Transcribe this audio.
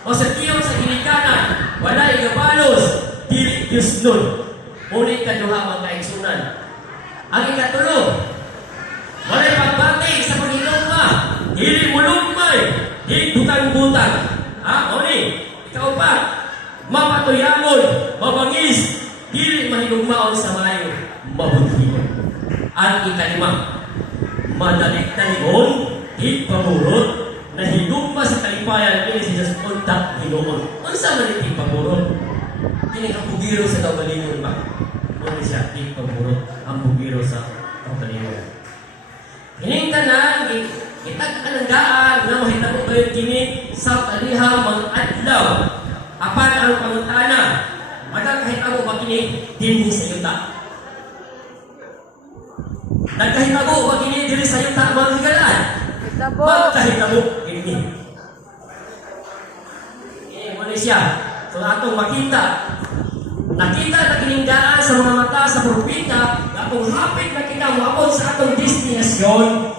O sa tiyong sa ginikanan, wala igabalos, dili Diyos nun. Muli kaduha mga kaigsunan. Ang ikatulo, wala'y pagbati sa paghinugma, dili mulugmay, dili butang-butang. Muli, ikaw pa, mapatuyangon, mabangis, dili mahinugmaon sa mayo, mabuntingon. Ang ikalima, madalig-taligon, di pamurot, na hinugma sa kalipayan ini si Jesus untak hinuon. Unsa man iti pamurot? Kini ang bugiro sa kaugalingon ba? Muna siya, di pamurot ang bugiro sa kaugalingon. Kining tanan, itag kananggaan na mahitabo kayo kini sa kalihang mga adlaw. Apan ang pangutana, magkakahitabo ba kini dinhi sa yuta? Nagkahitabo ba kini diri sa yuta mga higalaan? Magkahitabo kini. Muna siya. So atong makita, nakita na kiningdaan sa mga mata sa propeta na kung hapit na kita maabot sa atong destinasyon,